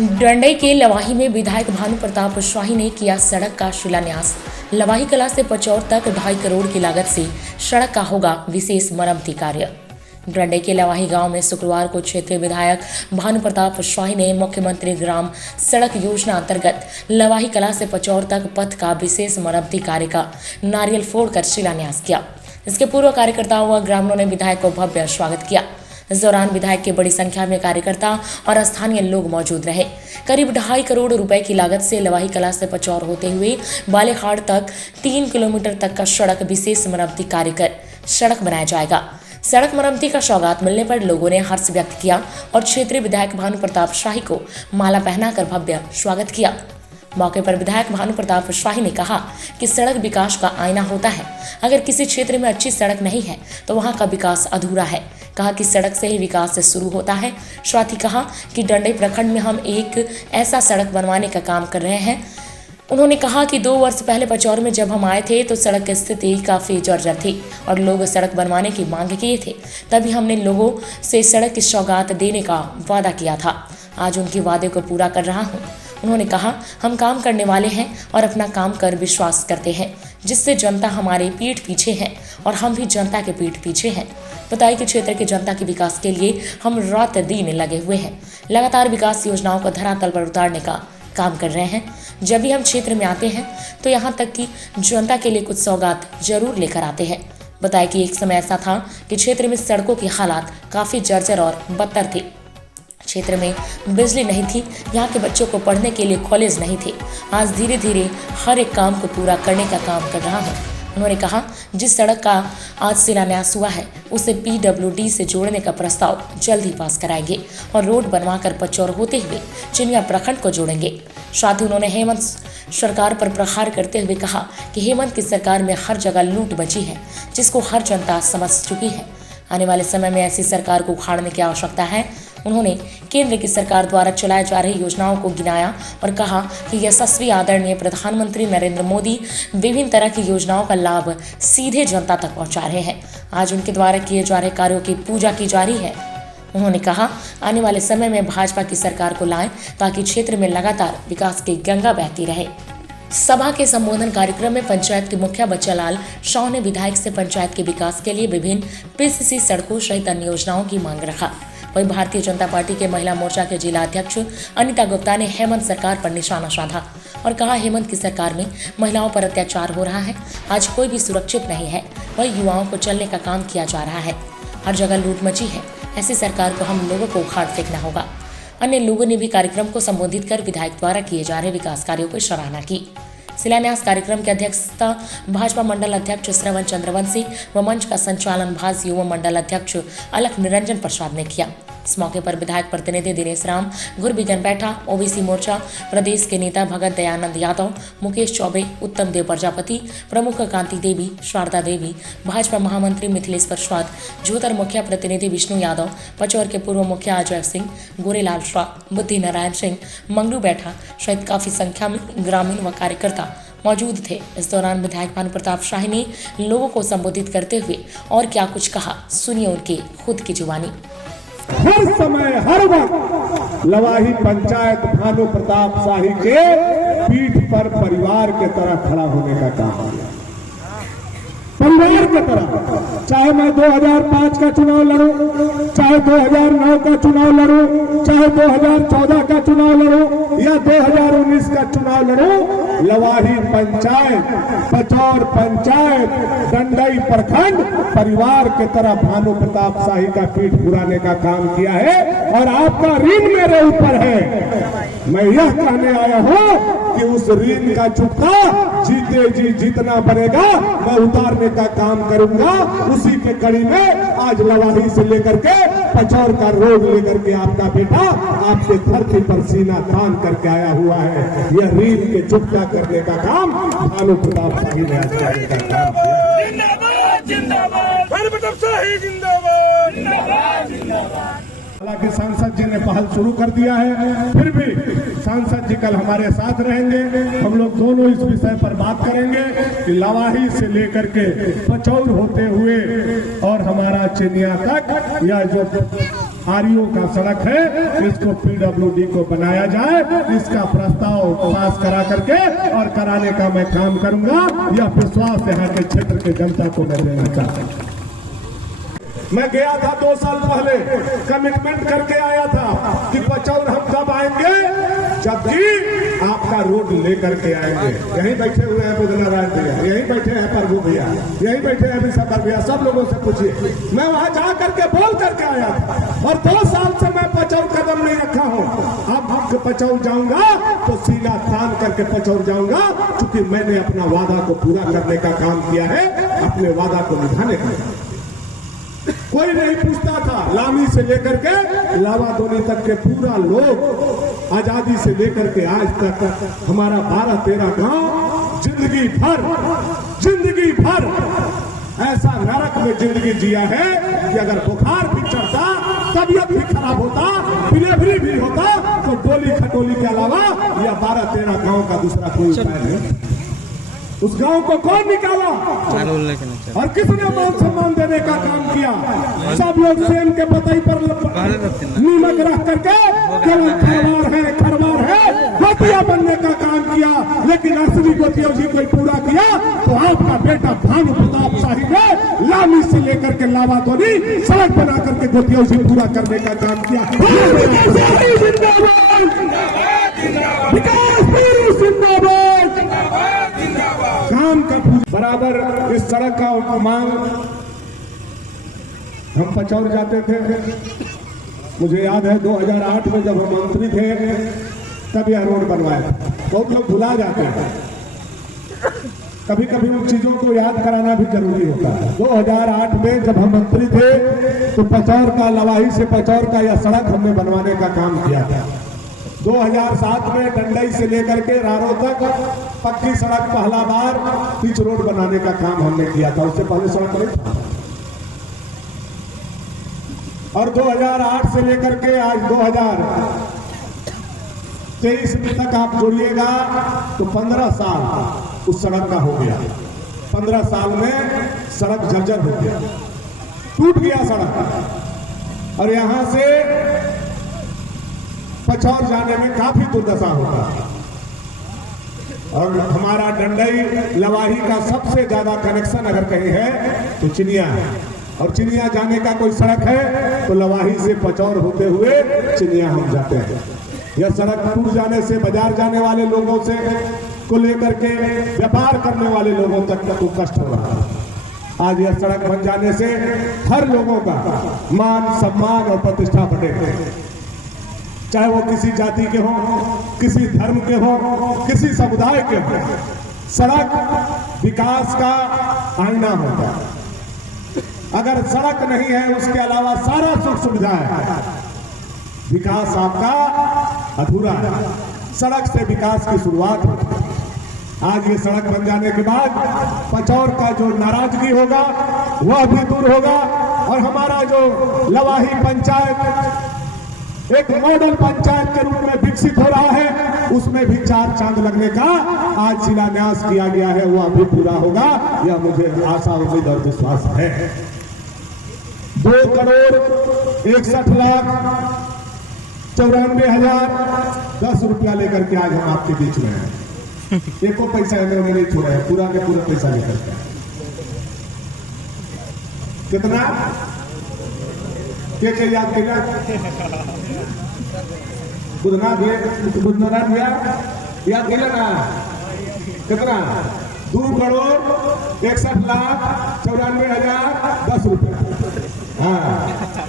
डंडई के लवाही में विधायक भानु प्रताप शाही ने किया सड़क का शिलान्यास। लवाही कला से पचौर तक 2.5 करोड़ की लागत से सड़क का होगा विशेष मरम्मती कार्य। डंडई के लवाही गांव में शुक्रवार को क्षेत्रीय विधायक भानु प्रताप शाही ने मुख्यमंत्री ग्राम सड़क योजना अंतर्गत लवाही कला से पचौर तक पथ का विशेष मरम्मती कार्य का नारियल फोड़कर शिलान्यास किया। इसके पूर्व कार्यकर्ताओं व ग्रामीणों ने विधायक को भव्य स्वागत किया। इस दौरान विधायक के बड़ी संख्या में कार्यकर्ता और स्थानीय लोग मौजूद रहे। करीब 2.5 करोड़ रुपए की लागत से लवाही कला से पचौर होते हुए बालेहाड़ तक 3 किलोमीटर तक का सड़क विशेष मरम्मती कार्य कर सड़क बनाया जाएगा। सड़क मरम्मती का सौगात मिलने पर लोगों ने हर्ष व्यक्त किया और क्षेत्रीय विधायक भानु प्रताप शाही को माला पहनाकर भव्य स्वागत किया। मौके पर विधायक भानु प्रताप शाही ने कहा कि सड़क विकास का आईना होता है। अगर किसी क्षेत्र में अच्छी सड़क नहीं है तो वहां का विकास अधूरा है। कहा कि सड़क से ही विकास शुरू होता है। साथ ही कहा कि डंडई प्रखंड में हम एक ऐसा सड़क बनवाने का काम कर रहे हैं। उन्होंने कहा कि 2 वर्ष पहले पचौर में जब हम आए थे तो सड़क की स्थिति काफी जर्जर थी और लोग सड़क बनवाने की मांग किए थे। तभी हमने लोगों से सड़क की सौगात देने का वादा किया था। आज उनके वादे को पूरा कर रहा हूँ। उन्होंने कहा हम काम करने वाले हैं और अपना काम कर विश्वास करते हैं, जिससे जनता हमारे पीठ पीछे है और हम भी जनता के पीठ पीछे हैं। बताया कि क्षेत्र की जनता के विकास के लिए हम रात दिन लगे हुए हैं। लगातार विकास योजनाओं को धरातल पर उतारने का काम कर रहे हैं। जब भी हम क्षेत्र में आते हैं तो यहाँ तक कि जनता के लिए कुछ सौगात जरूर लेकर आते हैं। बताया कि एक समय ऐसा था कि क्षेत्र में सड़कों की हालात काफी जर्जर और बदतर थे। क्षेत्र में बिजली नहीं थी, यहाँ के बच्चों को पढ़ने के लिए कॉलेज नहीं थे। आज धीरे धीरे हर एक काम को पूरा करने का काम कर रहा हूँ। उन्होंने कहा जिस सड़क का आज शिलान्यास हुआ है उसे PWD से जोड़ने का प्रस्ताव जल्द ही पास कराएंगे और रोड बनवाकर पचौर होते हुए चिनिया प्रखंड को जोड़ेंगे। साथ ही उन्होंने हेमंत सरकार पर प्रहार करते हुए कहा कि हेमंत की सरकार में हर जगह लूट बची है, जिसको हर जनता समझ चुकी है। आने वाले समय में ऐसी सरकार को उखाड़ने की आवश्यकता है। उन्होंने केंद्र की सरकार द्वारा चलाई जा रही योजनाओं को गिनाया और कहा कि यशस्वी आदरणीय प्रधानमंत्री नरेंद्र मोदी विभिन्न तरह की योजनाओं का लाभ सीधे जनता तक पहुंचा रहे हैं। आज उनके द्वारा किए जा रहे कार्यों की पूजा की जा रही है। उन्होंने कहा आने वाले समय में भाजपा की सरकार को लाएं ताकि क्षेत्र में लगातार विकास की गंगा बहती रहे। सभा के संबोधन कार्यक्रम में पंचायत के मुखिया बच्चालाल शाह ने विधायक से पंचायत के विकास के लिए विभिन्न PCC सड़कों सहित अन्य योजनाओं की मांग रखा। वहीं भारतीय जनता पार्टी के महिला मोर्चा के जिला अध्यक्ष अनिता गुप्ता ने हेमंत सरकार पर निशाना साधा और कहा हेमंत की सरकार में महिलाओं पर अत्याचार हो रहा है। आज कोई भी सुरक्षित नहीं है। वही युवाओं को चलने का काम किया जा रहा है। हर जगह लूट मची है। ऐसी सरकार को हम लोगों को उखाड़ फेंकना होगा। अन्य लोगों ने भी कार्यक्रम को संबोधित कर विधायक द्वारा किए जा रहे विकास कार्यों की सराहना की। शिलान्यास कार्यक्रम की अध्यक्षता भाजपा मंडल अध्यक्ष श्रवण चंद्रवंशी व मंच का संचालन भाजपा युवा मंडल अध्यक्ष अलख निरंजन प्रसाद ने किया। इस मौके पर विधायक प्रतिनिधि दिनेश राम गुरबिगन बैठा, OBC मोर्चा प्रदेश के नेता भगत दयानंद यादव, मुकेश चौबे, उत्तम देव प्रजापति, प्रमुख कांति देवी, शारदा देवी, भाजपा महामंत्री मिथिलेश प्रसाद, जोतर मुखिया प्रतिनिधि विष्णु यादव, पचौर के पूर्व मुखिया अजय सिंह, गोरेलाल शाह, बुद्धि नारायण सिंह, मंगलू बैठा सहित काफी संख्या में ग्रामीण व कार्यकर्ता मौजूद थे। इस दौरान विधायक भानु प्रताप शाही ने लोगों को संबोधित करते हुए और क्या कुछ कहा, सुनिए उनके खुद की जुबानी। हर समय हर वक्त लवाही पंचायत भानु प्रताप शाही के पीठ पर परिवार के तरह खड़ा होने का काम किया। परिवार के तरह, चाहे मैं 2005 का चुनाव लड़ूं, चाहे 2009 का चुनाव लड़ूं, चाहे 2014 का चुनाव लड़ूं या 2019 का चुनाव लड़ूं, लवाही पंचायत, पचौर पंचायत, डंडई प्रखंड परिवार के तरह भानु प्रताप शाही का पीठ पुराने का काम किया है और आपका ऋण मेरे ऊपर है। मैं यह कहने आया हूं कि उस ऋण का चुकता जीते जी जितना बनेगा मैं उतारने का काम करूंगा। उसी के कड़ी में आज लवाही से लेकर के पचौर का रोड लेकर के आपका बेटा आपके धरती पर सीना तान करके आया हुआ है। यह ऋण के चुकता करने का काम भानु प्रताप शाही ने आज करने का काम किया। जिंदाबाद जिंदाबाद भानु प्रताप शाही जिंदाबाद जिंदाबाद जिंदाबाद। हालांकि सांसद जी ने पहल शुरू कर दिया है, फिर भी सांसद जी कल हमारे साथ रहेंगे। हम लोग दोनों इस विषय पर बात करेंगे कि लवाही से लेकर के पचौर होते हुए और हमारा चिनिया तक या जो आरईओ का सड़क है, इसको पीडब्ल्यूडी को बनाया जाए। इसका प्रस्ताव पास करा करके और कराने का मैं काम करूंगा। यह विश्वास यहाँ के क्षेत्र के जनता को मैं देना चाहता हूँ। मैं गया था 2 साल पहले, कमिटमेंट करके आया था कि पचौर हम कब आएंगे, जबकि आपका रोड लेकर के आएंगे। यहीं बैठे हुए हैं बुधनारायण भैया, यहीं बैठे हैं प्रभु भैया, यहीं बैठे हैं विशाखा भैया, सब लोगों से पूछिए। मैं वहां जा करके बोल करके आया था और 2 साल से मैं पचौर कदम नहीं रखा हूं। अब पचौर जाऊंगा तो सीना तान करके पचौर जाऊंगा, क्योंकि मैंने अपना वादा को पूरा करने का काम किया है, अपने वादा को निभाने का। कोई नहीं पूछता था, लामी से लेकर के लावादोनी तक के पूरा लोग आजादी से लेकर के आज तक हमारा 12-13 गांव जिंदगी भर ऐसा नरक में जिंदगी जिया है कि अगर बुखार भी चढ़ता, तबीयत भी खराब होता, डिलीवरी भी होता, तो गोली खटोली के अलावा या 12-13 गांव का दूसरा कोई उपाय नहीं। उस गांव को कौन निकाला और किसने मान सम्मान देने का काम किया? सब लोग सेन के पतई पर नीमक रख करके केवल खरवार है गोतिया बनने का काम किया। लेकिन असली गोतिया जी कोई पूरा किया तो आपका बेटा भानु प्रताप शाही ने लामी से लेकर के लावादोनी सड़क बना करके गोतिया जी पूरा करने का काम किया। काम का बराबर इस सड़क का मांग। हम पचौर जाते थे, मुझे याद है 2008 में जब हम मंत्री थे तब यह रोड बनवाया। बहुत लोग भुला जाते हैं, कभी कभी उन चीजों को याद कराना भी जरूरी होता है। 2008 में जब हम मंत्री थे तो पचौर का, लवाही से पचौर का यह सड़क हमने बनवाने का काम किया था। 2007 में डंडई से लेकर के रारो तक पक्की सड़क पहला बार पिच रोड बनाने का काम हमने किया था, उससे पहले सड़क नहीं था। और 2008 से लेकर के आज 2023 तक आप जोड़िएगा तो 15 साल उस सड़क का हो गया। 15 साल में सड़क जर्जर हो गया, टूट गया सड़क। और यहां से पचौर जाने में काफी दुर्दशा होता है। और हमारा डंडई लवाही का सबसे ज्यादा कनेक्शन अगर कहीं है तो चिनिया है। और चिनिया जाने का कोई सड़क है तो लवाही से पचौर होते हुए चिनिया हम जाते हैं। यह सड़क टूट जाने से बाजार जाने वाले लोगों से को लेकर के व्यापार करने वाले लोगों तक को कष्ट हो रहा है। आज यह सड़क बन जाने से हर लोगों का मान सम्मान और प्रतिष्ठा बढ़ेगा, चाहे वो किसी जाति के हों, किसी धर्म के हों, किसी समुदाय के हों। सड़क विकास का आईना होता है। अगर सड़क नहीं है, उसके अलावा सारा सुख सुविधा है, विकास आपका अधूरा है। सड़क से विकास की शुरुआत होती है। आज ये सड़क बन जाने के बाद पचौर का जो नाराजगी होगा वह भी दूर होगा। और हमारा जो लवाही पंचायत एक मॉडल पंचायत के रूप में विकसित हो रहा है, उसमें भी 4 चांद लगने का आज शिलान्यास किया गया है, वह भी पूरा होगा, यह मुझे आशा, उम्मीद और विश्वास है। 2,94,94,10 रुपया लेकर के आज हम आपके बीच में हैं। एको पैसा हमें नहीं छोड़ा है, पूरा के पूरा पैसा लेकर के। कितना के याद किया बुधनारायण भैया याद किया ना? कितना? 2,61,94,10 रुपया। हाँ,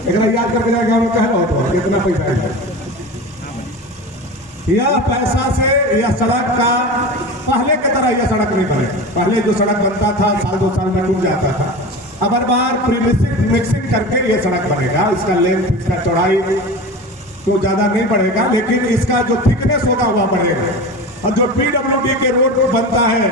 एक याद करके जाएगा मैं कह रहा हूँ तो कितना पैसा है। यह पैसा से यह सड़क का पहले की तरह यह सड़क नहीं बने। पहले जो सड़क बनता था 1-2 साल में टूट जाता था। अब हर बार मिक्सिंग करके ये सड़क बनेगा। इसका लेंथ, इसका चौड़ाई तो ज्यादा नहीं बढ़ेगा, लेकिन इसका जो थिकनेस होगा वह बढ़ेगा। और जो पीडब्ल्यूडी के रोड बनता है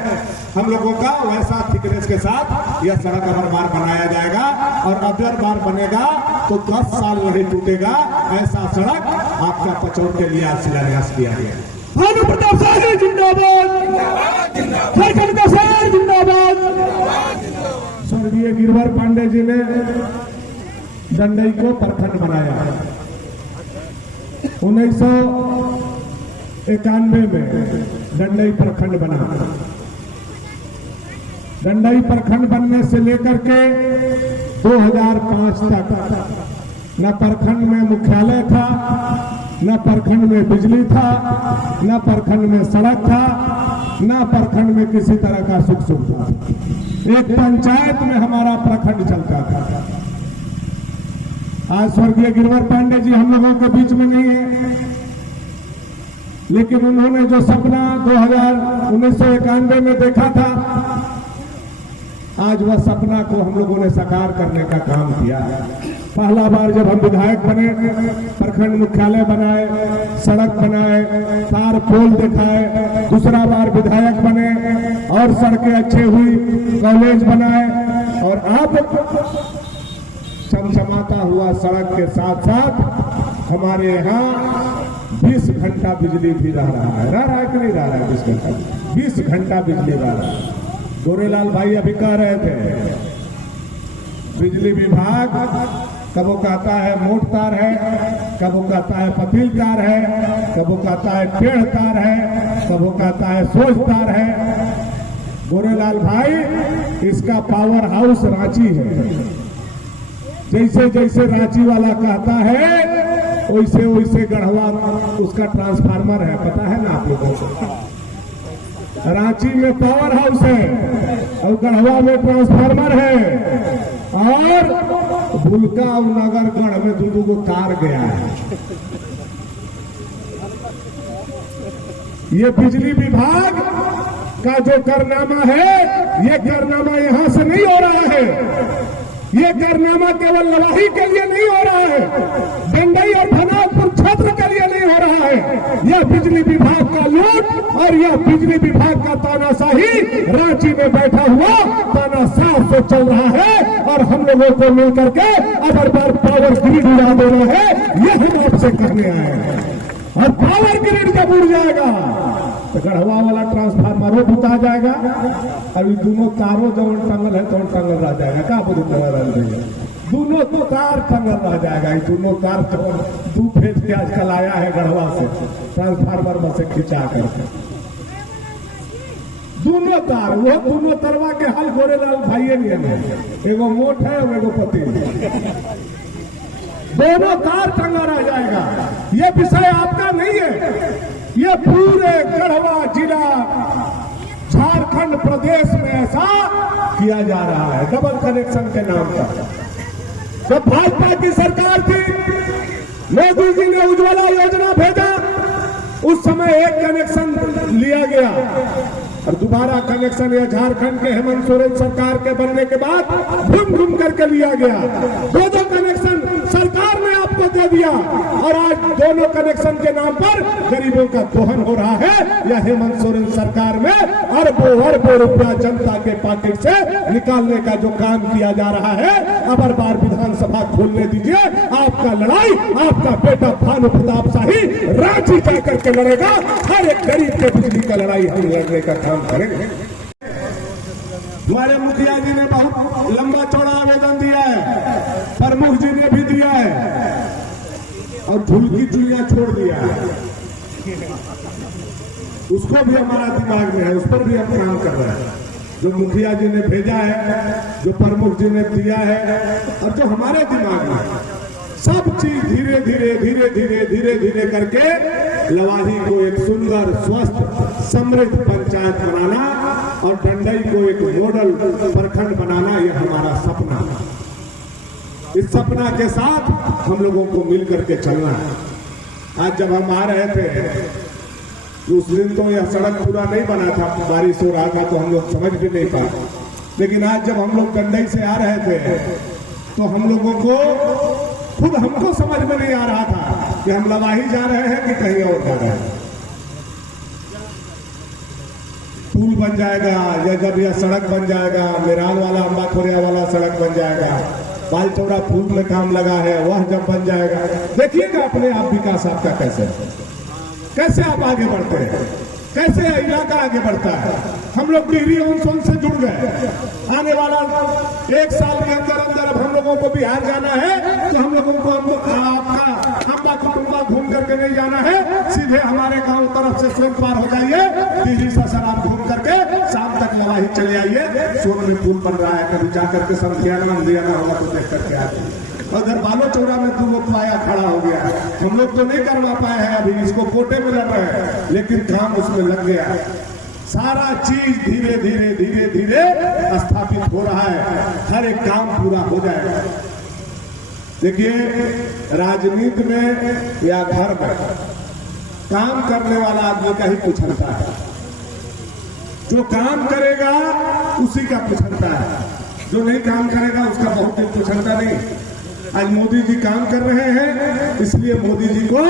हम लोगों का, वैसा थिकनेस के साथ यह सड़क हर बार बनाया जाएगा। और अगर बार बनेगा तो 10 साल नहीं टूटेगा। ऐसा सड़क आपका पचौर के लिए आज शिलान्यास किया गया। भानु प्रताप शाही जिंदाबाद, जिंदाबाद। स्वर्गीय गिरवर पांडे जी ने डंडई को प्रखंड बनाया। 1991 में डंडई प्रखंड बना। डंडई प्रखंड बनने से लेकर के 2005 तक न प्रखंड में मुख्यालय था, न प्रखंड में बिजली था, न प्रखंड में सड़क था, न प्रखंड में किसी तरह का सुख सुविधा। एक पंचायत में हमारा प्रखंड चलता था। आज स्वर्गीय गिरवर पांडे जी हम लोगों के बीच में नहीं है, लेकिन उन्होंने जो सपना 1991 में देखा था, आज वह सपना को हम लोगों ने साकार करने का काम किया है। पहला बार जब हम विधायक बने, प्रखंड मुख्यालय बनाए, सड़क बनाए, तार पोल दिखाए। दूसरा बार विधायक बने और सड़कें अच्छी हुई, कॉलेज बनाए। और अब चमचमाता हुआ सड़क के साथ साथ हमारे यहाँ 20 घंटा बिजली भी रह रहा है कि नहीं रह रहा है? 20 घंटा बिजली रह रहा है। गोरेलाल भाई अभी कह रहे थे, बिजली विभाग कबो कहता है मोट तार है, कबो कहता है पतील तार है, कबो कहता है टेढ़ तार है, कबो कहता है सोज तार है। गोरेलाल भाई, इसका पावर हाउस रांची है। जैसे जैसे रांची वाला कहता है वैसे वैसे गढ़वा उसका ट्रांसफार्मर है। पता है ना आप लोगों को? रांची में पावर हाउस है और गढ़वा में ट्रांसफार्मर है। और भूलका और नगरगढ़ में दो को तार गया है। ये बिजली विभाग का जो कारनामा है, ये कारनामा यहां से नहीं हो रहा है। ये कारनामा केवल लवाही के लिए नहीं हो रहा है, डंडई और धनापुर क्षेत्र के लिए नहीं हो रहा है। यह बिजली विभाग का लूट और यह बिजली विभाग का तानाशाही रांची में बैठा हुआ तानाशाह से चल रहा है। और हम लोगों को मिलकर के अगर बार पावर ग्रिड उड़ा देना है, यह हम आपसे करने आए हैं। और पावर ग्रिड जब उड़ जाएगा तो गढ़वा वाला ट्रांसफार्मर बुता जाएगा। अभी दोनों तारों जो टंगल है तो टंगल रह जाएगा। क्या बोलते दोनों तो तार टंगल रह जाएगा। दोनों तार दो फेज के आजकल आया है गढ़वा से, ट्रांसफार्मर में से खिंचा करके दोनों तार, वो दोनों तरवा के हल गोरेलाल भाइये नहीं है। एगो मोट है और एगो पति, दोनों तार टंगा रह जाएगा। ये विषय आपका नहीं है, ये पूरे गढ़वा जिला झारखंड प्रदेश में ऐसा किया जा रहा है डबल कनेक्शन के नाम पर। जब भाजपा की सरकार थी, मोदी जी ने उज्ज्वला योजना भेजा, उस समय एक कनेक्शन लिया गया और दोबारा कनेक्शन या झारखंड के हेमंत सोरेन सरकार के बनने के बाद घूम घूम करके लिया गया। दो कनेक्शन सरकार ने आपको दे दिया और आज दोनों कनेक्शन के नाम पर गरीबों का दोहन हो रहा है। या हेमंत सोरेन सरकार में अरबों रुपया जनता के पॉकेट से निकालने का जो काम किया जा रहा है। अब बार विधानसभा खोलने दीजिए, आपका लड़ाई आपका बेटा भानु प्रताप शाही रांची जाकर के लड़ेगा। हर एक गरीब के बिजली का लड़ाई हम लड़ने का काम करेंगे। हमारे मुखिया जी ने बहुत लंबा चौड़ा आवेदन दिया है, प्रमुख जी ने भी दिया है और झुलकी चुलिया छोड़ दिया है। उसको भी हमारा दिमाग में है, उस पर भी हम काम कर रहे हैं। जो मुखिया जी ने भेजा है, जो प्रमुख जी ने दिया है और जो हमारे दिमाग में है, सब चीज धीरे धीरे करके लवाही को एक सुंदर, स्वस्थ, समृद्ध पंचायत बनाना और डंडई को एक मॉडल प्रखंड बनाना, यह हमारा सपना है। इस सपना के साथ हम लोगों को मिल करके चलना है। आज जब हम आ रहे थे, उस दिन तो यह सड़क पूरा नहीं बना था, बारिश हो रहा था तो हम लोग समझ भी नहीं पाए। लेकिन आज जब हम लोग डंडई से आ रहे थे तो हम लोगों को खुद हमको समझ में नहीं आ रहा था कि हम लवाही जा रहे हैं कि कहीं और जा रहे हैं। पुल बन जाएगा या जब यह सड़क बन जाएगा, मेराल वाला अम्बाखोरिया वाला सड़क बन जाएगा, बालचौड़ा फूल में काम लगा है वह जब बन जाएगा, देखिएगा अपने आप विकास आपका कैसे आप आगे बढ़ते हैं, कैसे इलाका आगे बढ़ता है। हम लोग डिहरी ऑन सोन से जुड़ गए। आने वाला 1 साल के अंदर अब हम लोगों को बिहार जाना है तो हम लोगों को आपका अम्बा कुटुम्बा घूम करके नहीं जाना है, सीधे हमारे गांव तरफ से स्वयं पार हो जाइए, दिल्ली ससराम घूम करके शाम तक लवाही चले आइए। सोन में पुल बन रहा है, कभी जाकर के संख्याना दियाना होगा तो देख करके आते। उधर बालो चौड़ा में 2 पाया खड़ा हो गया, हम लोग तो नहीं करवा पाए हैं अभी, इसको कोटे में लग रहे हैं, लेकिन काम उसमें लग गया है। सारा चीज धीरे धीरे धीरे धीरे स्थापित हो रहा है, हर एक काम पूरा हो जाएगा। देखिए, राजनीति में या घर में काम करने वाला आदमी का ही कुछलता है, जो काम करेगा उसी का कुछलता है, जो नहीं काम करेगा उसका बहुत दिन कुछलता नहीं। आज मोदी जी काम कर रहे हैं, इसलिए मोदी जी को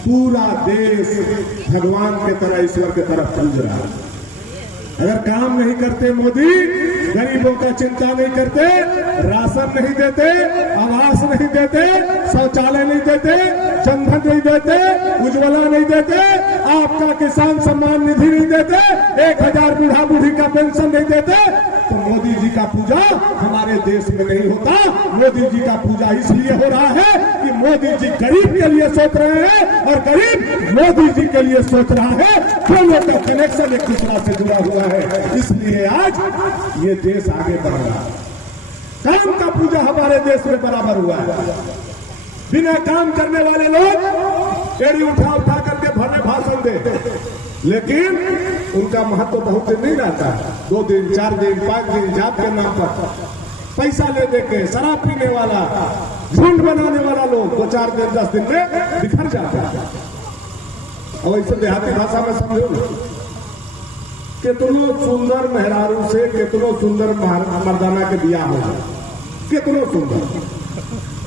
पूरा देश भगवान के तरह, ईश्वर के तरफ पूज रहा है। अगर काम नहीं करते मोदी, गरीबों का चिंता नहीं करते, राशन नहीं देते, आवास नहीं देते, शौचालय नहीं देते, जनधन नहीं देते, उज्ज्वला नहीं देते, आपका किसान सम्मान निधि नहीं देते, 1000 बूढ़ा बूढ़ी का पेंशन नहीं देते, तो मोदी जी का पूजा हमारे देश में नहीं होता। मोदी जी का पूजा इसलिए हो रहा है कि मोदी जी गरीब के लिए सोच रहे हैं, और गरीब मोदी जी के लिए सोच रहा है। दोनों का कनेक्शन एक दूसरा से जुड़ा हुआ है, इसलिए आज ये देश आगे बढ़ रहा है। काम का पूजा हमारे देश में बराबर हुआ है। बिना काम करने वाले लोग एड़ी उठा उठा करके भरने भाषण दे, लेकिन उनका महत्व बहुत दिन नहीं रहता। 2 दिन 4 दिन 5 दिन जात के नाम पर पैसा ले दे के शराब पीने वाला, झुंड बनाने वाला लोग 2-4 दिन 10 दिन में बिखर जाता है। और इसे देहाती भाषा में समझो, कितनो सुंदर मेहरारू से कितनो सुंदर मर्दाना के बियाह हो जाए, कितनो सुंदर,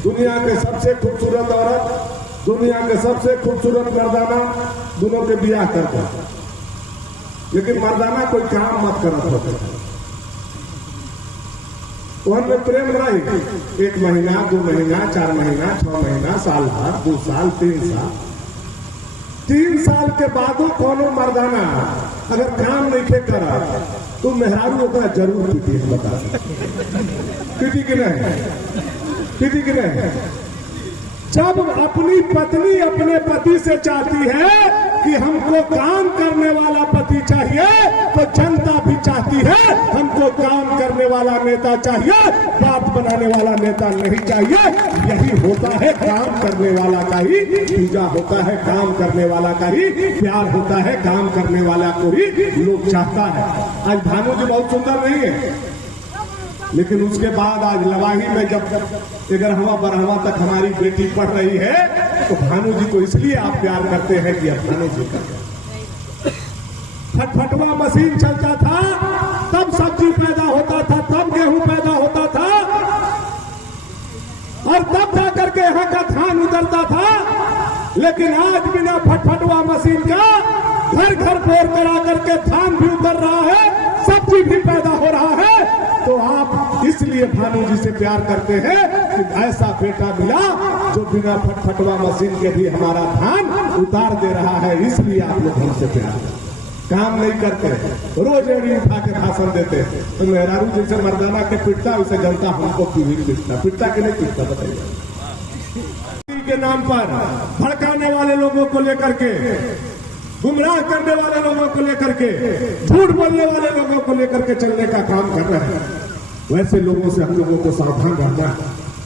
दुनिया के सबसे खूबसूरत औरत, दुनिया के सबसे खूबसूरत मर्दाना, दोनों के बियाह कर दो, लेकिन मर्दाना कोई काम मत करत होते। वहां में प्रेम रही 1 महीना 2 महीना 4 महीना 6 महीना, साल भर, 2 साल 3 साल, 3 साल के बादो कोनो मर्दाना अगर काम नहीं करा तो मेहरारू का जरूर पीटी, बता पीटी कि नहीं, पीटी कि नहीं। जब अपनी पत्नी अपने पति से चाहती है कि हमको काम करने वाला पति चाहिए, तो जनता भी चाहती है हमको काम करने वाला नेता चाहिए, बात बनाने वाला नेता नहीं चाहिए। यही होता है, काम करने वाला का ही पूजा होता है, काम करने वाला का ही प्यार होता है, काम करने वाला को ही लोग चाहता है। आज भानु जी बहुत सुंदर नहीं है, लेकिन उसके बाद आज लवाही में जब 11वां-12वां तक हमारी बेटी पढ़ रही है, तो भानु जी को इसलिए आप प्यार करते हैं कि अब भानु जी का फटफटवा मशीन चलता था, तब सब्जी पैदा होता था, तब गेहूं पैदा होता था, और तब जाकर के यहाँ का धान उतरता था। लेकिन आज बिना फटफटवा मशीन का घर घर बोर करा करके धान भी उतर रहा है, सब्जी भी पैदा हो रहा है। तो आप इसलिए भानु जी से प्यार करते हैं कि ऐसा बेटा मिला जो बिना फटफटवा मशीन के भी हमारा धान उतार दे रहा है, इसलिए आप लोग हमसे प्यार करते। काम नहीं करते, रोज एड़ी उठा के भाषण देते, तो मेहरारू जैसे मर्दाना के पिटता वैसे जनता हमको क्यों नहीं पिटता, पिटता कि नहीं पिटता बताइए। के नाम पर भड़काने वाले लोगों को लेकर के, गुमराह करने वाले लोगों को लेकर के, झूठ बोलने वाले लोगों को लेकर के चलने का काम कर रहे हैं। वैसे लोगों से हम लोगों को सावधान रहना है,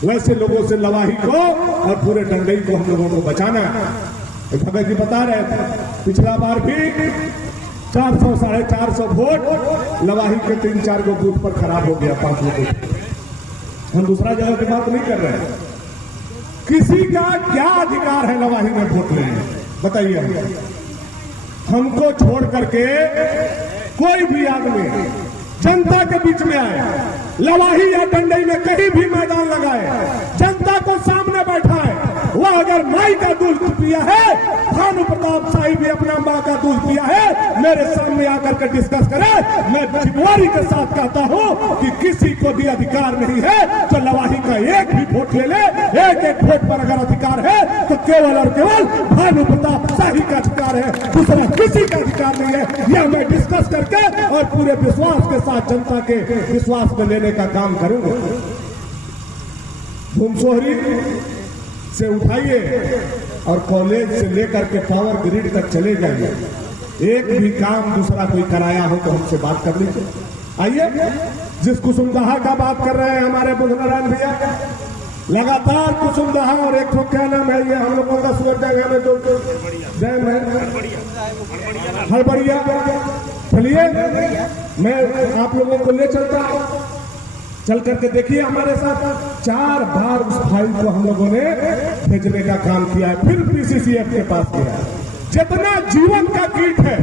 वैसे लोगों से लवाही को और पूरे डंडई को हम लोगों को बचाना है। भगत जी बता रहे थे, पिछला बार भी 400-450 वोट लवाही के 3-4 गो बूथ पर खराब हो गया, 5 वोट। हम दूसरा जगह की बात नहीं कर रहे हैं। किसी का क्या अधिकार है लवाही में वोट लेने, बताइए। हमको छोड़ करके कोई भी आदमी जनता के बीच में आए, लवाही या डंडई में कहीं भी मैदान लगाए, जनता को सामने बैठाए, वह अगर माई का दूध पिया है, भानु प्रताप शाही भी अपना माँ का दूध पिया है, मेरे सामने आकर के डिस्कस करे। मैं जिम्मेवारी के साथ कहता हूँ कि किसी को भी अधिकार नहीं है तो लवाही का एक भी वोट ले ले, एक वोट पर अगर अधिकार है तो केवल और केवल भानु प्रताप शाही का अधिकार है, दूसरा किसी का अधिकार नहीं है। यह मैं डिस्कस करके और पूरे विश्वास के साथ जनता के विश्वास में लेने का काम करूंगा। धुमसोहरी से उठाइए और कॉलेज से लेकर के पावर ग्रिड तक चले जाइए। एक भी काम दूसरा कोई कराया हो तो हमसे बात कर लीजिए। आइए, जिस कुसुमदहा का बात कर रहे हैं हमारे बुधनारायण भैया, लगातार कुसुमदहा और एक तो क्या नाम है ये हम लोगों का सूरज में जो जैन है हड़बड़िया। चलिए मैं आप लोगों को ले चलता हूं, चल करके देखिए हमारे साथ। 4 बार उस फाइल को हम लोगों ने भेजने का काम किया है, फिर पीसीसीएफ के पास गया। जितना जीवन का कीट है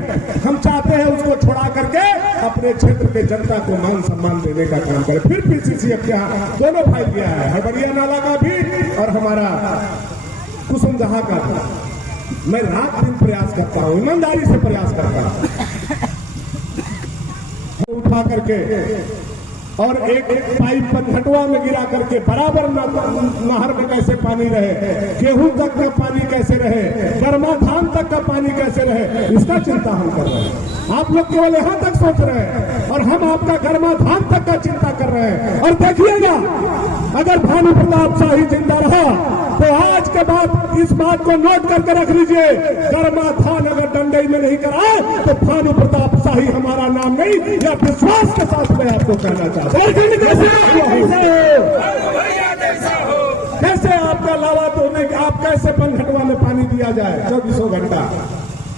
हम चाहते हैं उसको छोड़ा करके अपने क्षेत्र के जनता को मान सम्मान देने का काम करें। फिर पीसीसीएफ के यहाँ दोनों फाइल गया है, हड़बड़िया नाला का भी और हमारा कुसुमदहा का भी। मैं रात दिन प्रयास करता हूँ, ईमानदारी से प्रयास करता हूँ, उठा करके और एक पाइप बनघटवा में गिरा करके बराबर नहर में कैसे पानी रहे, गेहूं तक का पानी कैसे रहे, गर्मा धान तक का पानी कैसे रहे, इसका चिंता हम कर रहे हैं। आप लोग केवल यहाँ तक सोच रहे हैं और हम आपका गर्मा धान तक का चिंता कर रहे हैं। और देखिएगा, अगर भानु प्रताप शाही जिंदा रहा तो आज के बाद इस बात को नोट करके रख लीजिए, गर्मा धान अगर डंडई में नहीं कराए तो भानु प्रताप शाही हमारा नाम नहीं, या विश्वास के साथ मैं आपको कहना चाहता हूं। कैसे आपका लावा तोड़ने, आप कैसे बनघटवा में पानी दिया जाए 24 घंटा,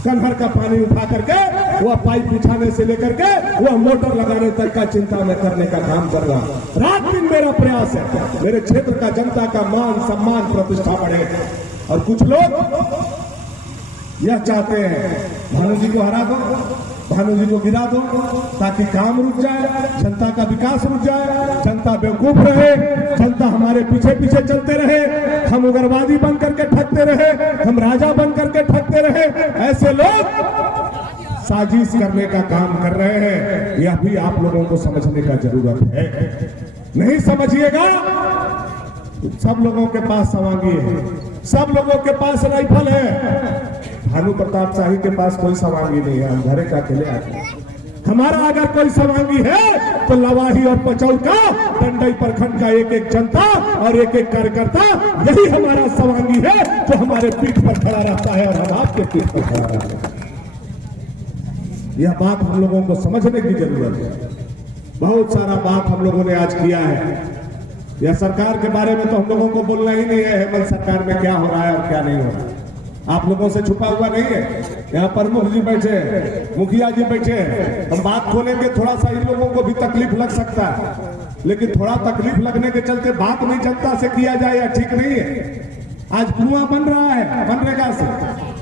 कन्हर का पानी उठा करके वह पाइप बिछाने से लेकर के वह मोटर लगाने तक का चिंता में करने का काम कर रहा। रात दिन मेरा प्रयास है मेरे क्षेत्र का जनता का मान सम्मान प्रतिष्ठा बढ़े। और कुछ लोग यह चाहते हैं भानु जी को हरा दो, भानु जी को गिरा दो, ताकि काम रुक जाए, जनता का विकास रुक जाए, जनता बेवकूफ रहे, जनता हमारे पीछे पीछे चलते रहे, हम उग्रवादी बन करके ठगते रहे, हम राजा बन करके ठगते रहे। ऐसे लोग साजिश करने का काम कर रहे हैं, यह भी आप लोगों को समझने का जरूरत है। नहीं समझिएगा, सब लोगों के पास सवांगी है, सब लोगों के पास राइफल है। भानु प्रताप शाही के पास कोई सवांगी नहीं है, हम घरे का अकेले आते हैं। हमारा अगर कोई सवांगी है तो लवाही और पचौल का डंडई प्रखंड का एक एक जनता और एक एक कार्यकर्ता, यही हमारा सवांगी है जो हमारे पीठ पर खड़ा रहता है और हम आपके पीठ पर खड़ा रहते हैं। यह बात हम लोगों को समझने की जरूरत है। बहुत सारा बात हम लोगों ने आज किया है। यह सरकार के बारे में तो हम लोगों को बोलना ही नहीं है, हेमंत सरकार में क्या हो रहा है और क्या नहीं हो रहा है, आप लोगों से छुपा हुआ नहीं है। यहाँ प्रमुख जी बैठे, मुखिया जी बैठे, हम बात खोलेंगे, थोड़ा सा इन लोगों को भी तकलीफ लग सकता है, लेकिन थोड़ा तकलीफ लगने के चलते बात नहीं जनता से किया जाए या ठीक नहीं है। आज कुआं बन रहा है मनरेगा से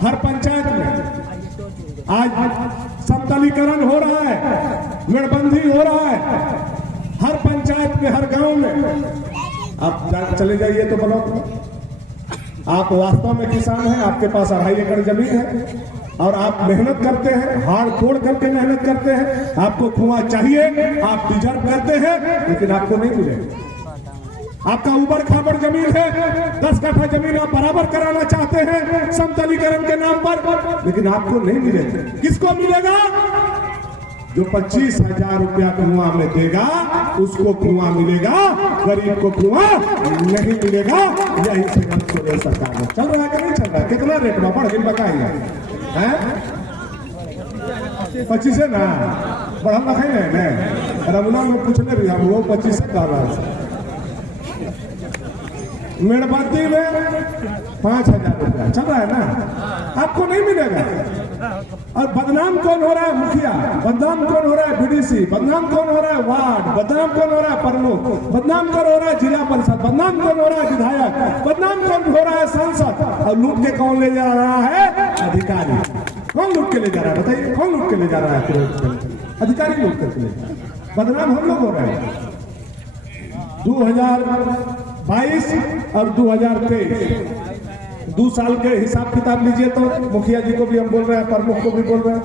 हर पंचायत में, आज समतलीकरण हो रहा है, मेड़बंदी हो रहा है हर पंचायत में, हर गांव में। आप चले जाइए तो ब्लॉक, आप वास्तव में किसान हैं, आपके पास 2.5 एकड़ जमीन है और आप मेहनत करते हैं, हाड़ तोड़ करके मेहनत करते हैं, आपको कुआं चाहिए, आप डिजर्व करते हैं, लेकिन आपको नहीं मिलेगा। आपका ऊबड़ खाबड़ जमीन है, 10 कट्ठा जमीन आप बराबर कराना चाहते हैं समतलीकरण के नाम पर, लेकिन आपको नहीं मिलेगा। किसको मिलेगा? जो 25,000 रुपया कुआं में देगा उसको कुआं मिलेगा, गरीब को कुआं नहीं मिलेगा। यही से सरकार में चल रहा है कि नहीं चल रहा है? कितना रेट में बढ़ गई बताइए? 25 है ना, बढ़ा रखे हैं रमुना में पूछने भी हम, वो 25 से कह रहा है। मेड़बंदी में 5,000 रुपया चल रहा है ना, आपको नहीं मिलेगा। और बदनाम कौन हो रहा है? मुखिया। बदनाम कौन हो रहा है? बीडीसी। बदनाम कौन हो रहा है? वार्ड। बदनाम कौन हो रहा है? प्रमुख। बदनाम कौन हो रहा है? जिला परिषद। बदनाम कौन हो रहा है? विधायक। बदनाम कौन हो रहा है? सांसद। और लूट के कौन ले जा रहा है? अधिकारी। कौन लूट के ले जा रहा है? बताइए, कौन लूट के ले जा रहा है? अधिकारी लूट करके ले जा रहा है। बदनाम हम लोग हो रहे हैं। 2022 और 2023 2 साल के हिसाब किताब लीजिए तो मुखिया जी को भी हम बोल रहे हैं, प्रमुख को भी बोल रहे हैं,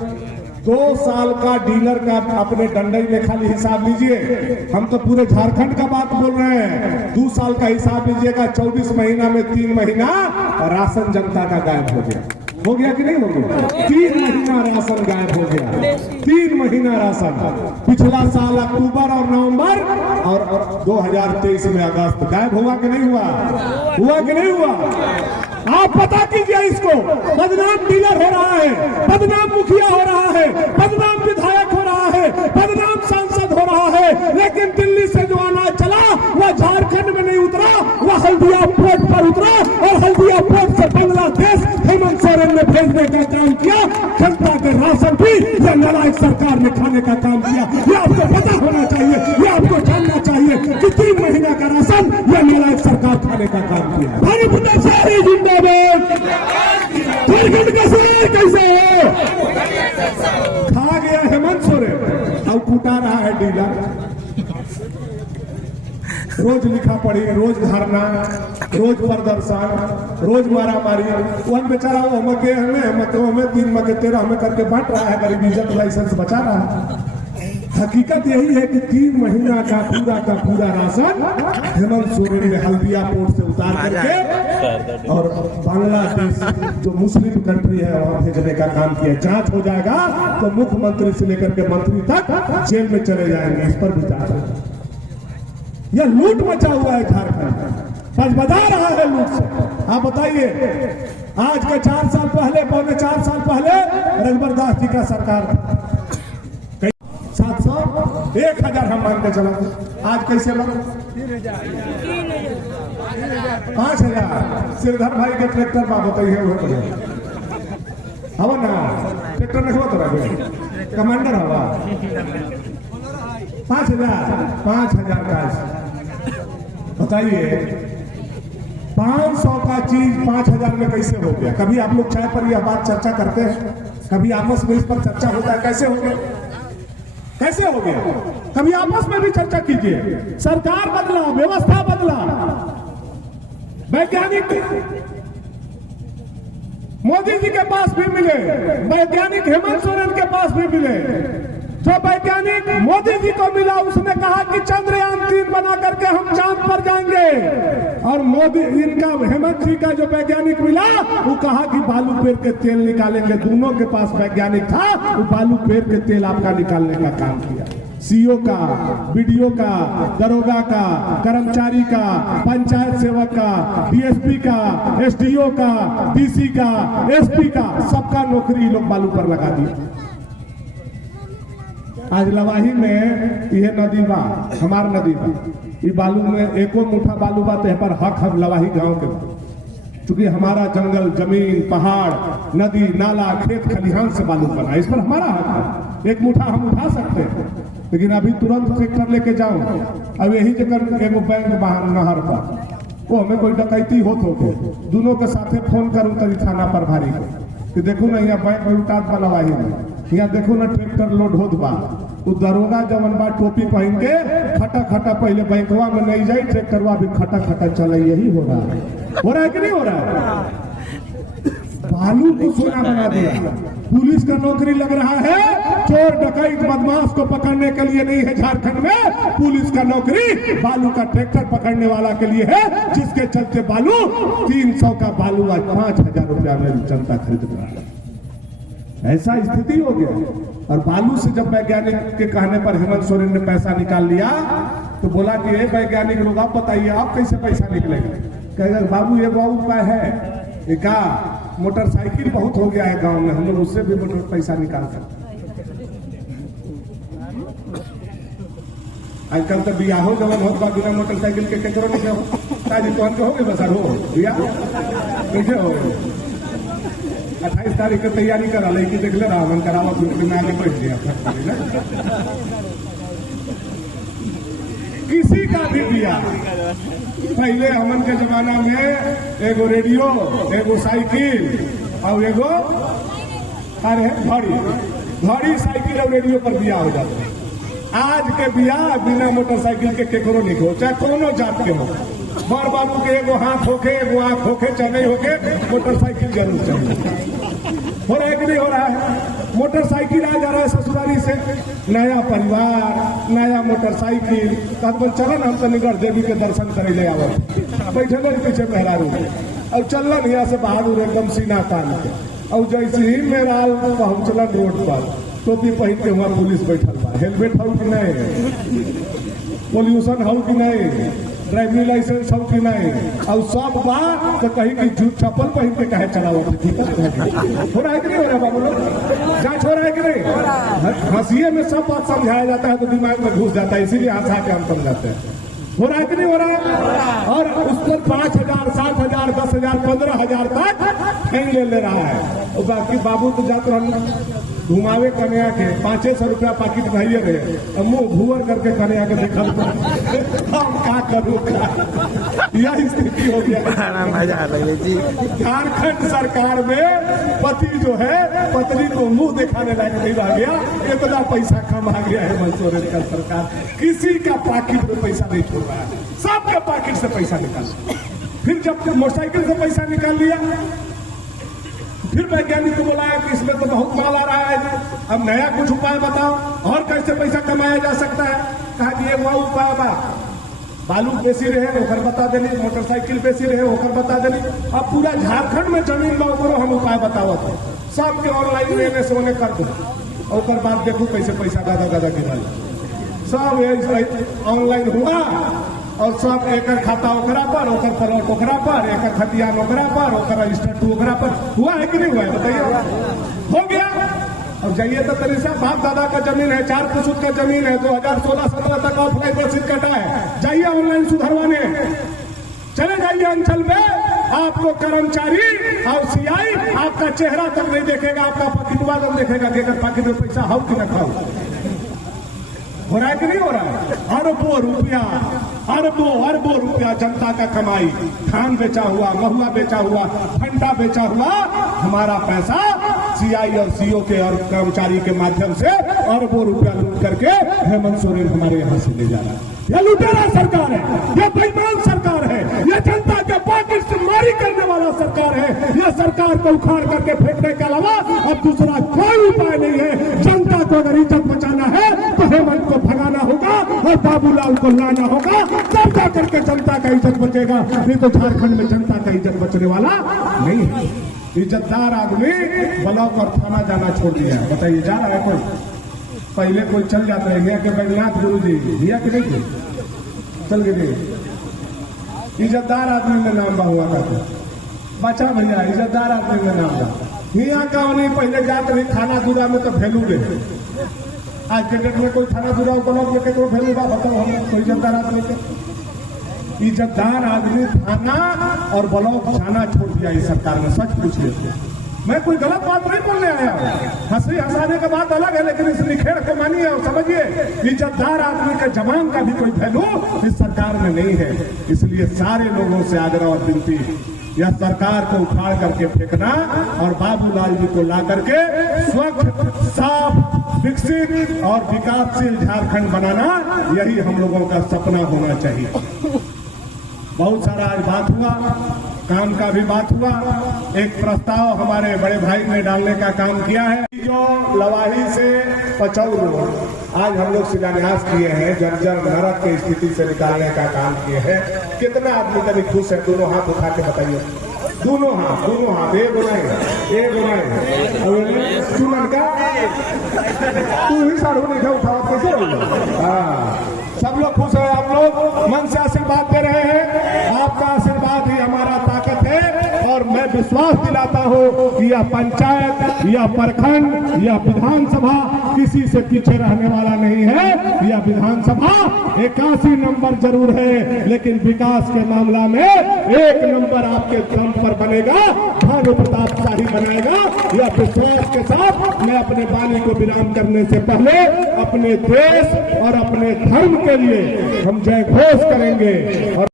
2 साल का डीलर का अपने डंडई में खाली हिसाब लीजिए। हम तो पूरे झारखंड का बात बोल रहे हैं। 2 साल का हिसाब लीजिएगा, 24 महीना में 3 महीना राशन जनता का गायब हो गया कि नहीं हो गया? 3 महीना महीना राशन गायब हो गया। 3 महीना राशन पिछला साल अक्टूबर और नवंबर और 2023 में अगस्त गायब हुआ कि नहीं हुआ? हुआ कि नहीं हुआ? आप पता कीजिए इसको। बदनाम डीलर हो रहा है, बदनाम मुखिया हो रहा है, बदनाम विधायक हो रहा है, बदनाम सांसद हो रहा है, लेकिन दिल्ली से जो अनाज चला वह झारखंड में नहीं उतरा, वह हल्दिया पोर्ट पर उतरा और हल्दिया पोर्ट से बांग्लादेश हेमंत सोरेन ने भेजने का काम किया। जनता के राशन भी यह नालायक सरकार ने खाने का काम किया। ये आपको पता होना चाहिए, ये आपको जानना चाहिए कि 3 महीना का राशन यह नालायक सरकार खाने का काम किया। भारी पुत्र सारी जिंदाबाद। झारखंड का सरकार कैसे है? खा गया हेमंत सोरेन, अब कूटा रहा है डीलर। रोज लिखा पढ़ी, रोज धरना, रोज प्रदर्शन, रोज मारामारी। वह बेचारा वो हमें 3 मके 13 हमें करके बांट रहा है, गरीब इज्जत लाइसेंस बचा रहा है। हकीकत यही है कि 3 महीना का पूरा राशन हेमंत सोरेन ने हल्दिया पोर्ट से उतार करके और बांग्लादेश जो मुस्लिम कंट्री है वहां भेजने का काम किया। जांच हो जाएगा तो मुख्यमंत्री से लेकर के मंत्री तक जेल में चले जाएंगे। इस पर विचार है। यह लूट मचा हुआ है झारखंड, बजा रहा है लूट से। आप बताइए, आज के 4 साल पहले, पौने 4 साल पहले रघुवर दास जी का सरकार 700 1000 हम मान के चला। आज कैसे बना? 5000। श्रीधर भाई के ट्रैक्टर बा बताइए वो हवा ना, ट्रैक्टर नहीं हुआ तो कमांडर हवा 5000 का। बताइए 500 का चीज 5000 में कैसे हो गया? कभी आप लोग चाय पर यह बात चर्चा करते हैं? कभी आपस में इस पर चर्चा होता है कैसे हो गया? कैसे हो गया? कभी आपस में भी चर्चा कीजिए। सरकार बदला, व्यवस्था बदला, वैज्ञानिक मोदी जी के पास भी मिले, वैज्ञानिक हेमंत सोरेन के पास भी मिले। जो वैज्ञानिक मोदी जी को मिला उसने कहा कि चंद्रयान 3 बना करके हम चांद पर जाएंगे, और मोदी इनका हेमंत जी का जो वैज्ञानिक मिला वो कहा कि बालू पेड़ के तेल निकालेंगे। दोनों के पास वैज्ञानिक था, वो बालू पेड़ के तेल आपका निकालने का काम किया। सीओ का, बीडीओ का, दरोगा का, कर्मचारी का, पंचायत सेवक का, डीएसपी का, एसडीओ का, डीसी का, एसपी का, सबका नौकरी लोग बालू पर लगा दिया। आज लवाही में यह नदी बा, हमार नदी बा, ये बालू में एको मुठा बालू बा तो पर हक हम लवाही गांव के बा। क्योंकि हमारा जंगल, जमीन, पहाड़, नदी, नाला, खेत खलिहान से बालू बना, इस पर हमारा हक है। एक मुठा हम उठा सकते हैं, लेकिन अभी तुरंत ट्रैक्टर लेके जाऊं, अब यही जगह एगो बैंक बाहर नहर पर वो हमें कोई डकैती होते दोनों के साथे फोन करूं तभी थाना पर भारी कि देखो ना यहाँ बैंक में उतार बा लवाही में, यहाँ देखो ना ट्रैक्टर लोड होत बा। वो दरोगा जवन बा टोपी पहन के खटा खटा पहले बैंकवा में नहीं जाए, ट्रैक्टरवा भी खटा खटा चले। यही हो रहा है कि नहीं हो रहा है? बालू को सोना बना दिया। पुलिस का नौकरी लग रहा है, चोर डकैत बदमाश को पकड़ने के लिए नहीं है झारखंड में। पुलिस का नौकरी बालू का ट्रैक्टर पकड़ने वाला के लिए है, जिसके चलते बालू 300 का बालू आज 5000 रुपया में जनता खरीद रहा है। ऐसा स्थिति हो गया। और बालू से जब वैज्ञानिक के कहने पर हेमंत सोरेन ने पैसा निकाल लिया तो बोला कि ये वैज्ञानिक लोग आप बताइए आप कैसे पैसा निकलेगा? कहेगा बाबू ये बहुत उपाय है, एक मोटरसाइकिल बहुत हो गया है गांव में, हम लोग उससे भी पैसा निकाल सकते। आजकल तो बियाहो जवन हो बिना मोटरसाइकिल के केकरो नहीं हो ताजी तो हो गए बस हो बिया कैसे हो 28 तारीख की तैयारी करा लेकिन देख ले रहा मन करावा में आगे बैठ गया। किसी का भी दिया पहले हमन के जमाना में एगो रेडियो, एगो साइकिल और एगो अरे घड़ी साइकिल और रेडियो पर बिया हो जाता है। आज के बिया बिना मोटरसाइकिल के केकरो नहीं हो, चाहे कोनो जात के हो। बर बाबू के एगो हाथ होके, एगो आंख होके, चाहे नहीं होके, मोटरसाइकिल जरूर चाहिए। हो रहा है कि नहीं हो रहा है? मोटरसाइकिल आ जा रहा है ससुराली से, नया परिवार, नया मोटरसाइकिल। तब चलन हम तो निगढ़ देवी के दर्शन करे ले आवत, बैठे पीछे मेहरारू और चलन यहाँ से बहादुर एकदम सीना तान के और जैसे ही मेरा पहुंचला रोड पर टोपी पहन के वहाँ पुलिस बैठल बा, हेलमेट हो कि नहीं, पोल्यूशन हो कि नहीं, ड्राइविंग लाइसेंस हो कि नहीं, और सब बात तो कहीं की जूत चप्पल पहन के कहे चला हुआ हो रहा है कि नहीं हो रहा बाबू लोग, जांच हो रहा है कि नहीं। हंसिए में सब बात समझाया जाता है तो दिमाग में घुस जाता है, इसीलिए हंसा के हम समझाते हैं। हो रहा है कि नहीं हो रहा है। और उस पर 5,000, 7,000, 10,000, 15,000 तक फाइन ले रहा है। और बाकी बाबू तो जाते हम घुमावे कन्या के 500 रुपया पाकिट भाइये रहे, अब मुंह भूअर करके कन्या के देखा हम क्या करूँ, यह स्थिति हो गया। झारखंड सरकार में पति जो है पत्नी को मुंह दिखाने लायक नहीं रह गया, इतना पैसा कमा गया है हेमंत सोरेन का सरकार। किसी का पाकिट में पैसा नहीं छोड़ रहा है, सबके पाकिट से पैसा निकाल। फिर जब मोटरसाइकिल से पैसा निकाल लिया, फिर वैज्ञानिक को बुलाया कि इसमें तो बहुत माल आ रहा है, अब नया कुछ उपाय बताओ और कैसे पैसा कमाया जा सकता है। कहा कि ये वह उपाय बा, बालू बेसी रहे होकर बता देनी, मोटरसाइकिल बेसी रहे होकर बता देनी। अब पूरा झारखंड में जमीन लो करो, हम उपाय बतावत है, सबके ऑनलाइन लेने से उन्हें कर दो, और बाद देखो कैसे पैसा दादा दादा गिरा। सब ऑनलाइन हुआ और सब एक खाता ओकरा पर, ओकर प्लॉट ओकरा पर, एक खतियान ओकरा पर, ओकर रजिस्टर ओकरा पर। हुआ है कि नहीं हुआ है बताइए, हो गया। अब जाइए तो तरीसा बाप दादा का जमीन है, 4 फुट का जमीन है, 2016-17 तक ऑफलाइन रसीद कटा है, जाइए ऑनलाइन सुधरवाने, चले जाइए अंचल में, आपको कर्मचारी और सीआई आपका चेहरा तक नहीं देखेगा, आपका पकिटवा तक देखेगा कि अगर पॉकेट में पैसा हो कि न खाओ। हो रहा है कि नहीं हो रहा है। अरबों रुपया जनता का कमाई, धान बेचा हुआ, महुआ बेचा हुआ, फंडा बेचा हुआ, हमारा पैसा सीआई और सीओ के और कर्मचारी के माध्यम से अरबों रुपया लूट करके हेमंत सोरेन हमारे यहाँ से ले जा रहा है। यह लुटेरा सरकार है, यह बेईमान सरकार है, यह जनता के पॉकेट से मारी करने वाला सरकार है। यह सरकार को उखाड़ करके फेंकने के अलावा अब दूसरा कोई उपाय नहीं है। जनता को अगर इज्जत बचाना है तो हेमंत को भगाना होगा और बाबूलाल को लाना होगा, तब जा करके जनता का इज्जत बचेगा। नहीं तो झारखंड में जनता का इज्जत बचने वाला नहीं है। इज्जतदार आदमी ब्लॉक और थाना जाना छोड़ दिया है। बताइए जा रहा है कोई? पहले कोई चल जाता है, के बैजनाथ गुरु जी दिया कि नहीं चल गए। इज्जतदार आदमी में नाम हुआ करता, बचा भैया इज्जतदार आदमी में नाम था। यहाँ का नहीं पहले जाते रही थाना दूरा में तो वैल्यू रहे। आज के डेट में कोई थाना दूरा ब्लॉक में तो वैल्यू बा, बताओ हम कोई इज्जतदार आदमी के। इज्जतदार आदमी थाना और ब्लॉक जाना छोड़ दिया इस सरकार ने, सच पूछ लेते। मैं कोई गलत बात नहीं बोलने आया, हंसी हंसाने का बात अलग है, लेकिन इस निखेड़ को मानिए और समझिए, इज्जतदार आदमी के जवान का भी कोई वैल्यू इस सरकार में नहीं है। इसलिए सारे लोगों से आग्रह और विनती, यह सरकार को उखाड़ करके फेंकना और बाबूलाल जी को ला करके स्वच्छ, साफ, विकसित और विकासशील झारखंड बनाना, यही हम लोगों का सपना होना चाहिए। बहुत सारा आज बात हुआ, काम का भी बात हुआ। एक प्रस्ताव हमारे बड़े भाई ने डालने का काम किया है। जो लवाही से पचौर आज हम लोग शिलान्यास किए हैं, जर्जर नरक की स्थिति से निकालने का काम किए हैं। कितना आदमी कभी खुश है? दोनों हाथ उठा के बताइए। दोनों हाथ एक गुनाए सुमन का तू ही सारू नहीं था, उठाओ कैसे होगा। हाँ, सब लोग खुश है, आप लोग मन से आशीर्वाद दे रहे हैं। आपका आशीर्वाद ही हमारा ताकत है और मैं विश्वास दिलाता हूँ कि यह पंचायत, यह प्रखंड, यह विधानसभा किसी से पीछे रहने वाला नहीं है। यह विधानसभा 81 नंबर जरूर है, लेकिन विकास के मामला में 1 नंबर आपके दम पर बनेगा, भानु प्रताप शाही बनेगा। यह विश्वास के साथ मैं अपने वाणी को विराम करने से पहले अपने देश और अपने धर्म के लिए हम जय घोष करेंगे और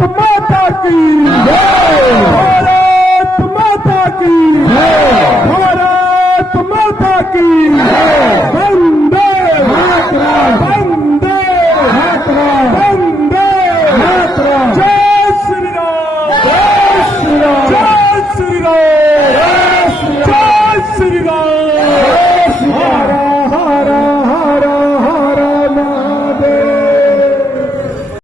माता की जय।